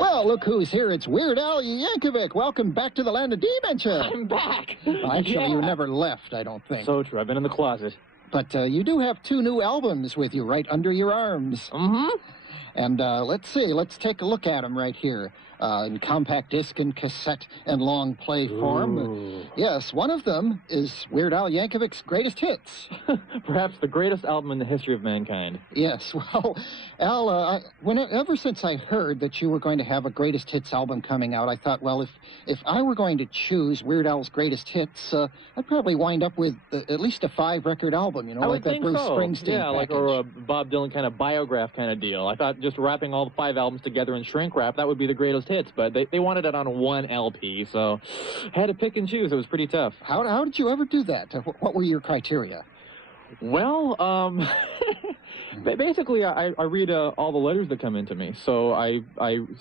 Well, look who's here. It's Weird Al Yankovic. Welcome back to the land of Demento. I'm back. Actually, you never left, I don't think. So true. I've been in the closet. But you do have 2 new albums with you right under your arms. Mm-hmm. And let's see. Let's take a look at them right here. In compact disc and cassette and long play form. Ooh. Yes, one of them is Weird Al Yankovic's Greatest Hits. Perhaps the greatest album in the history of mankind. Yes, well, Al, ever since I heard that you were going to have a Greatest Hits album coming out, I thought, well, if I were going to choose Weird Al's Greatest Hits, I'd probably wind up with at least a 5-record album, you know, like that Bruce Springsteen package. Or a Bob Dylan kind of biograph kind of deal. I thought just wrapping all the 5 albums together in shrink wrap, that would be the Greatest Hits, but they wanted it on one LP, so had to pick and choose. It was pretty tough. How did you ever do that? What were your criteria? Well, basically, I read all the letters that come into me, so I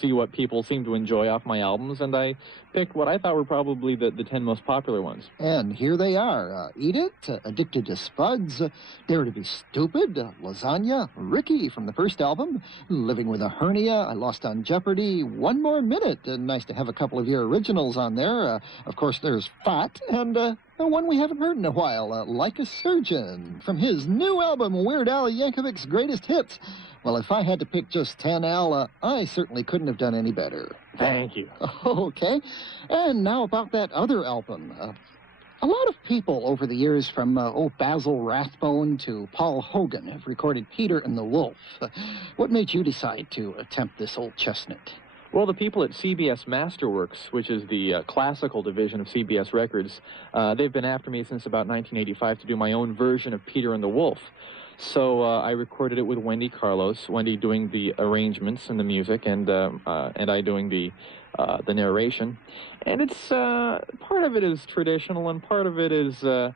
see what people seem to enjoy off my albums, and I picked what I thought were probably the 10 most popular ones. And here they are. Eat It, Addicted to Spuds, Dare to be Stupid, Lasagna, Ricky from the first album, Living with a Hernia, I Lost on Jeopardy, One More Minute, nice to have a couple of your originals on there. Of course, there's Fat, and the one we haven't heard in a while, Like a Surgeon, from his new album, Weird Al Yankovic's Greatest Hits. Well, if I had to pick just 10, Al, I certainly couldn't have done any better. Thank you. Okay. And now about that other album. A lot of people over the years, from Basil Rathbone to Paul Hogan, have recorded Peter and the Wolf. What made you decide to attempt this old chestnut? Well, the people at CBS Masterworks, which is the classical division of CBS Records, they've been after me since about 1985 to do my own version of Peter and the Wolf. So I recorded it with Wendy Carlos, Wendy doing the arrangements and the music, and I doing the narration. And it's part of it is traditional, and part of it is a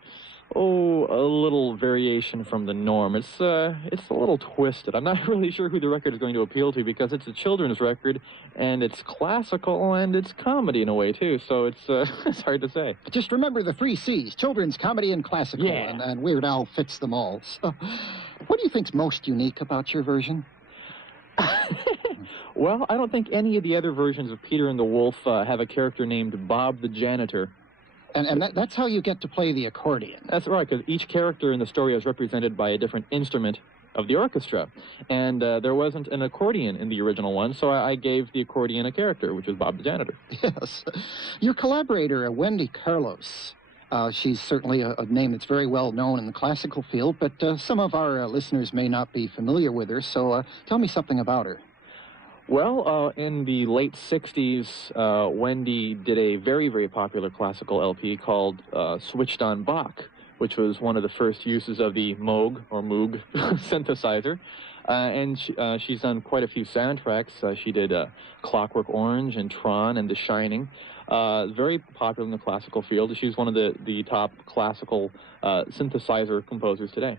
little variation from the norm. It's a little twisted. I'm not really sure who the record is going to appeal to, because it's a children's record, and it's classical, and it's comedy in a way too. So it's it's hard to say. Just remember the 3 C's: children's, comedy, and classical. Yeah. And Weird Al fits them all. So, what do you think's most unique about your version? Well, I don't think any of the other versions of Peter and the Wolf have a character named Bob the Janitor. And that's how you get to play the accordion. That's right, because each character in the story is represented by a different instrument of the orchestra. And there wasn't an accordion in the original one, so I gave the accordion a character, which was Bob the Janitor. Yes. Your collaborator, Wendy Carlos, she's certainly a name that's very well known in the classical field, but some of our listeners may not be familiar with her, so tell me something about her. Well, in the late 60s, Wendy did a very, very popular classical LP called Switched on Bach, which was one of the first uses of the Moog, or Moog, synthesizer. And she's done quite a few soundtracks. She did Clockwork Orange and Tron and The Shining. Very popular in the classical field. She's one of the top classical synthesizer composers today.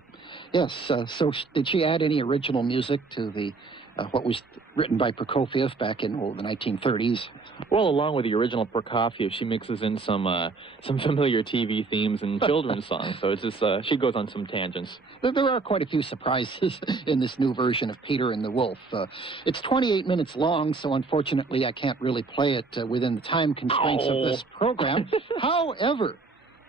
Yes, so did she add any original music to the what was written by Prokofiev back in the 1930s? Well, along with the original Prokofiev, she mixes in some familiar TV themes and children's songs. So it's just she goes on some tangents. There are quite a few surprises in this new version of Peter and the Wolf. It's 28 minutes long, so unfortunately I can't really play it within the time constraints of this program. However,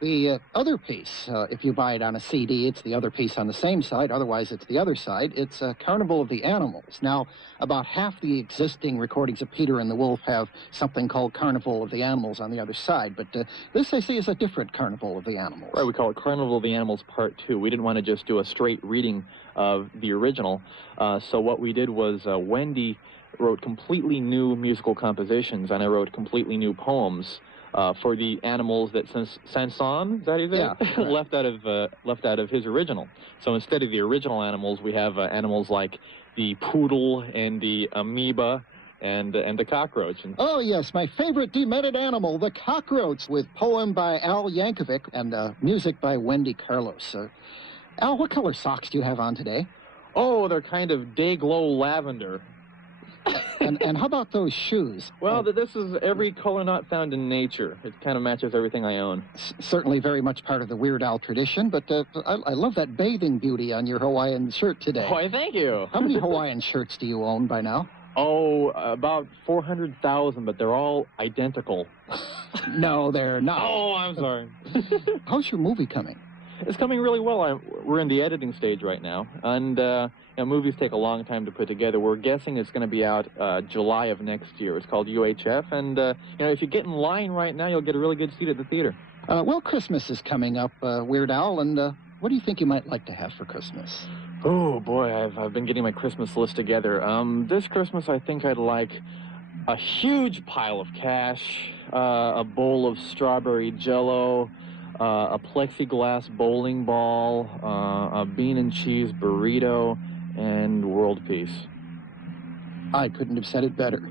the other piece, if you buy it on a CD, it's the other piece on the same side. Otherwise, it's the other side. It's Carnival of the Animals. Now, about half the existing recordings of Peter and the Wolf have something called Carnival of the Animals on the other side. But this, I see, is a different Carnival of the Animals. Right, we call it Carnival of the Animals Part 2. We didn't want to just do a straight reading of the original. So what we did was Wendy wrote completely new musical compositions, and I wrote completely new poems for the animals that Sanson, is that his name? Yeah, right. left out of his original. So instead of the original animals, we have animals like the poodle and the amoeba and the cockroach. Oh yes, my favorite demented animal, the cockroach, with poem by Al Yankovic and music by Wendy Carlos. Al, what color socks do you have on today? Oh, they're kind of day-glow lavender. And how about those shoes? Well, this is every color not found in nature. It kind of matches everything I own. Certainly very much part of the Weird Al tradition, but I love that bathing beauty on your Hawaiian shirt today. Why, thank you. How many Hawaiian shirts do you own by now? Oh, about 400,000, but they're all identical. No, they're not. Oh, I'm sorry. How's your movie coming? It's coming really well. We're in the editing stage right now, and movies take a long time to put together. We're guessing it's going to be out July of next year. It's called UHF, and if you get in line right now, you'll get a really good seat at the theater. Well, Christmas is coming up, Weird Al, and what do you think you might like to have for Christmas? Oh, boy, I've been getting my Christmas list together. This Christmas, I think I'd like a huge pile of cash, a bowl of strawberry Jell-O, a plexiglass bowling ball, a bean and cheese burrito, and world peace. I couldn't have said it better.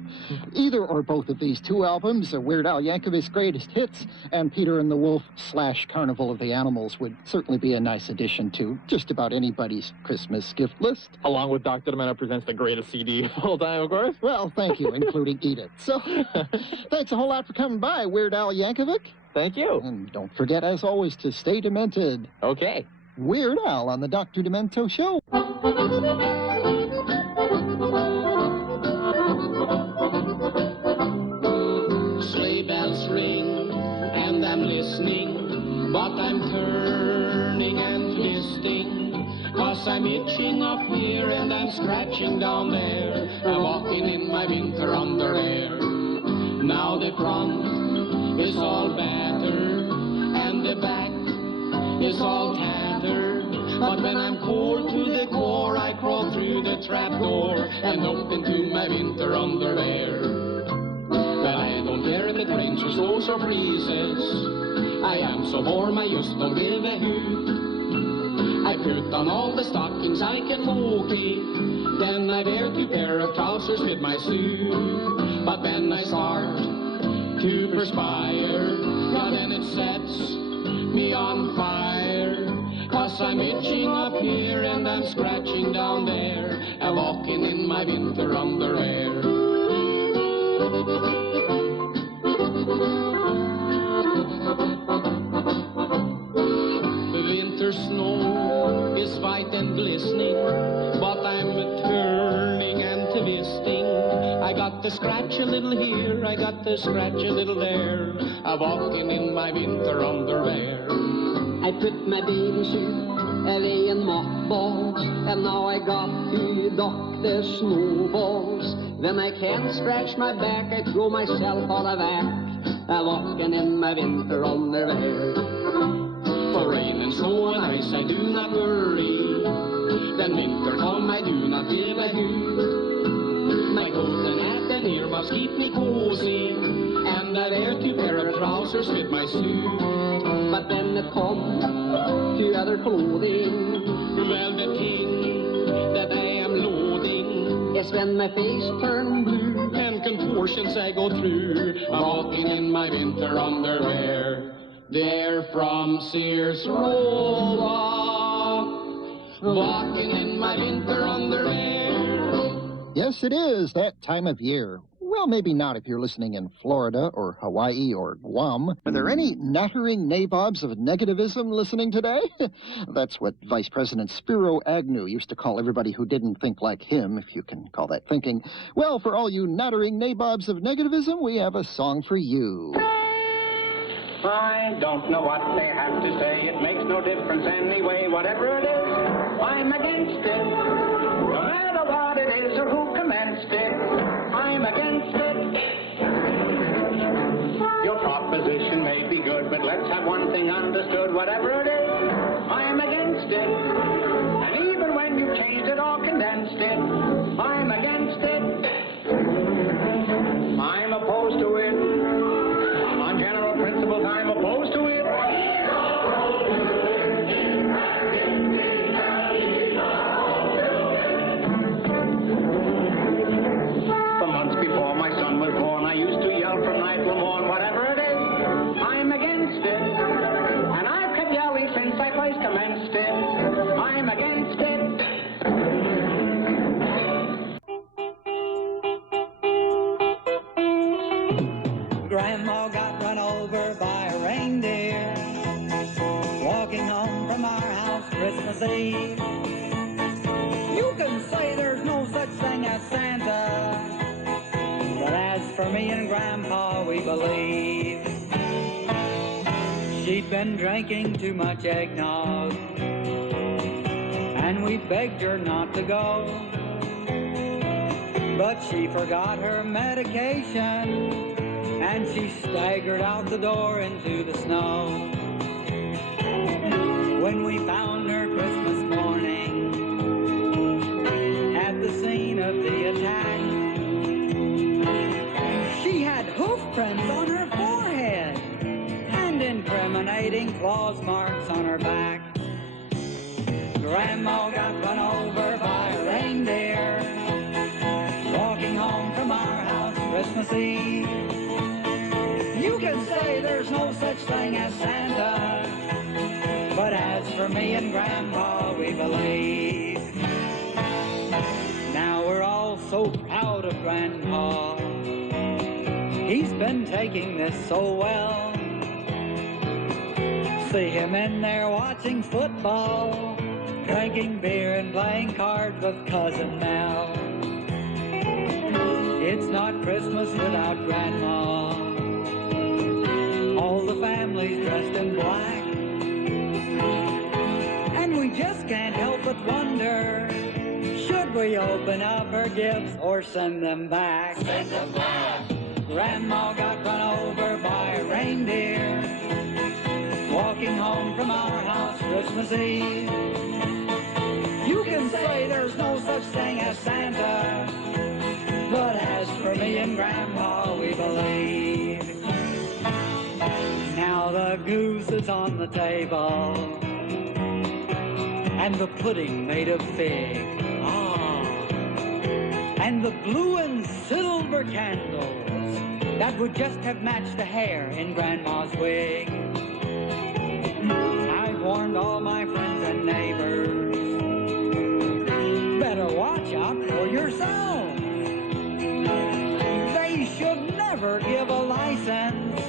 Either or both of these two albums, Weird Al Yankovic's Greatest Hits and Peter and the Wolf / Carnival of the Animals, would certainly be a nice addition to just about anybody's Christmas gift list. Along with Dr. Demento Presents the greatest CD of all time, of course. Well, thank you, including Edith. So, thanks a whole lot for coming by, Weird Al Yankovic. Thank you. And don't forget, as always, to stay demented. Okay. Weird Al on the Dr. Demento Show. Sleigh bells ring, and I'm listening, but I'm turning and twisting, 'cause I'm itching up here and I'm scratching down there. I'm walking in my winter underwear. Now the front is all battered, and the back is all tattered, but when I'm cold to the core, I crawl through the trapdoor and up into my winter underwear. Well, I don't care if it rains or snows or freezes, I am so warm I just don't give a hoot. I put on all the stockings I can locate, then I wear 2 pair of trousers with my suit. But when I start to perspire, yeah, then it sets me on fire, 'cause I'm itching up here and I'm scratching down there, I'm walking in my winter underwear. The winter snow is white and glistening, but I'm turning and twisting. I got to scratch a little here, I got to scratch a little there, I'm walking in my winter underwear. I put my bathing suit away in mothballs, and now I got to duck the snowballs. When I can't scratch my back, I throw myself out of whack, I'm walking in my winter underwear. For rain and snow and ice I do not worry, then winter come I do not give a hoot. My coat and hat and earmuffs keep me cozy, and I wear 2 pair of trousers with my suit. But when it comes to other clothing, well, the thing that I am loading is when my face turns blue and contortions I go through, I'm walking in my winter underwear. They're from Sears Roebuck, walking in my winter underwear. Yes, it is that time of year. Well, maybe not if you're listening in Florida or Hawaii or Guam. Are there any nattering nabobs of negativism listening today? That's what Vice President Spiro Agnew used to call everybody who didn't think like him, if you can call that thinking. Well, for all you nattering nabobs of negativism, we have a song for you. I don't know what they have to say. It makes no difference anyway. Whatever it is, I'm against it. No matter what it is or who commenced it, I'm against it. Your proposition may be good, but let's have one thing understood. Whatever it is, I'm against it. And even when you've changed it or condensed it, I'm against it. I'm opposed to it. On general principles, I'm opposed to it. For months before my son was born, I used to yell from night till morn, whatever it is, I'm against it. And I've kept yelling since I first commenced it. I'm against it. Grandma got run over by a reindeer walking home from our house Christmas Eve. You can say there's no such thing as Santa, for me and Grandpa, we believe. She'd been drinking too much eggnog, and we begged her not to go. But she forgot her medication, and she staggered out the door into the snow. When we found her Christmas morning at the scene of the attack, she had hoof prints on her forehead and incriminating claws marks on her back. Grandma got run over by a reindeer walking home from our house Christmas Eve. You can say there's no such thing as Santa, but as for me and Grandpa, we believe. Now we're all so proud of Grandpa. He's been taking this so well. See him in there watching football, drinking beer and playing cards with Cousin Mel. It's not Christmas without Grandma. All the family's dressed in black, and we just can't help but wonder, should we open up her gifts or send them back? Send them back! Grandma got run over by a reindeer walking home from our house Christmas Eve. You can say there's no such thing as Santa, but as for me and Grandpa, we believe. Now the goose is on the table, and the pudding made of fig. Ah, and the blue and silver candles that would just have matched the hair in Grandma's wig. I've warned all my friends and neighbors, better watch out for yourselves. They should never give a license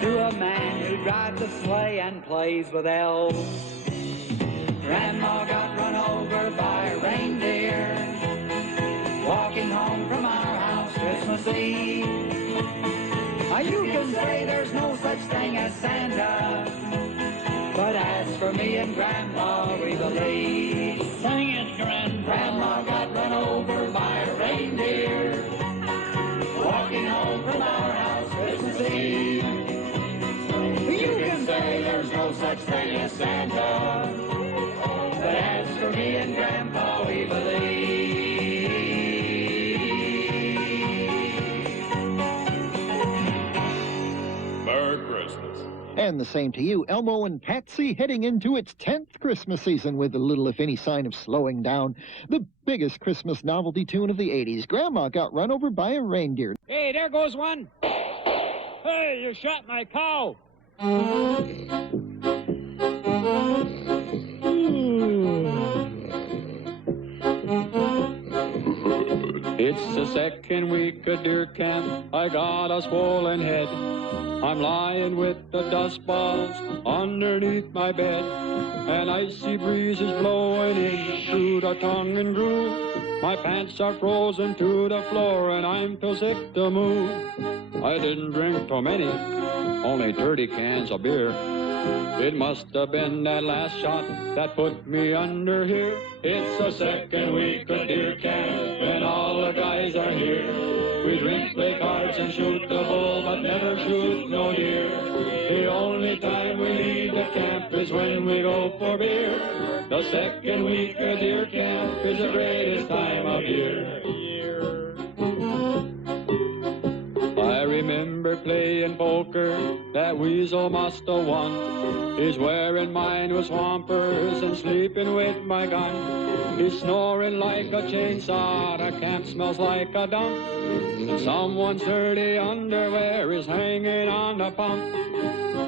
to a man who drives a sleigh and plays with elves. Grandma got run over by a reindeer walking home from our house Christmas Eve. You can say there's no such thing as Santa, but as for me and Grandpa, we believe. Sing it, Grandpa. Grandma got run over by a reindeer walking home from our house Christmas Eve. You can say there's no such thing as Santa, but as for me and Grandpa, we believe. Merry Christmas. And the same to you, Elmo and Patsy, heading into its 10th Christmas season with little if any sign of slowing down. The biggest Christmas novelty tune of the 80s. Grandma got run over by a reindeer. Hey, there goes one. Hey, you shot my cow. It's the second week of deer camp, I got a swollen head. I'm lying with the dust balls underneath my bed. An icy breeze is blowing in through the tongue and groove. My pants are frozen to the floor and I'm too sick to move. I didn't drink too many, only 30 cans of beer. It must have been that last shot that put me under here. It's the second week of deer camp and all the guys are here. We drink, play cards and shoot the bull, but never shoot no deer. The only time we leave the camp is when we go for beer. The second week of deer camp is the greatest time of year. I remember playing poker, that weasel must have won. He's wearing mine with swampers and sleeping with my gun. He's snoring like a chainsaw, the camp smells like a dump. And someone's dirty underwear is hanging on the pump.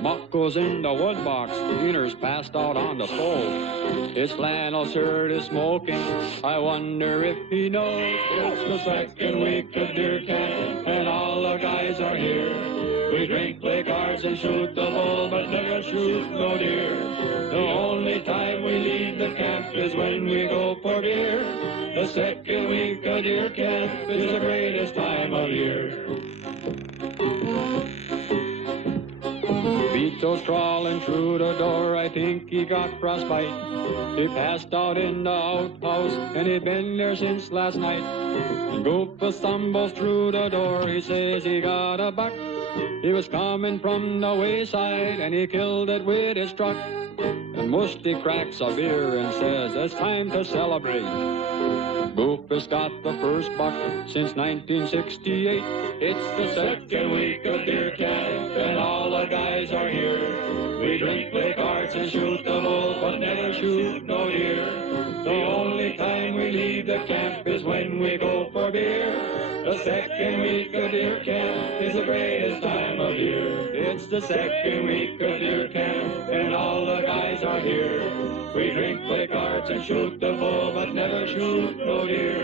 Muck goes in the wood box, Wiener's passed out on the stove. His flannel shirt is smoking, I wonder if he knows. It's the second week of deer camp and all the guys are here. We drink, play cards and shoot the bull, but never shoot no deer. The only time we leave the camp is when we go for beer. The second week of deer camp is the greatest time of year. mosquitoes crawling through the door. I think he got frostbite. He passed out in the outhouse, and he'd been there since last night. And Goofus stumbles through the door. He says he got a buck. He was coming from the wayside, and he killed it with his truck. And Musty cracks a beer and says it's time to celebrate. Goofus got the first buck since 1968. It's the second week of deer camp, and all the guys are here. We drink, play cards, and shoot the bull, but never shoot no deer. The only time we leave the camp is when we go for beer. The second week of deer camp is the greatest time of year. It's the second week of deer camp, and all the guys are here. We drink, play cards, and shoot the bull, but never shoot no deer.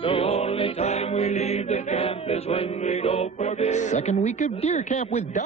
The only time we leave the camp is when we go for beer. Second week of deer camp with Die.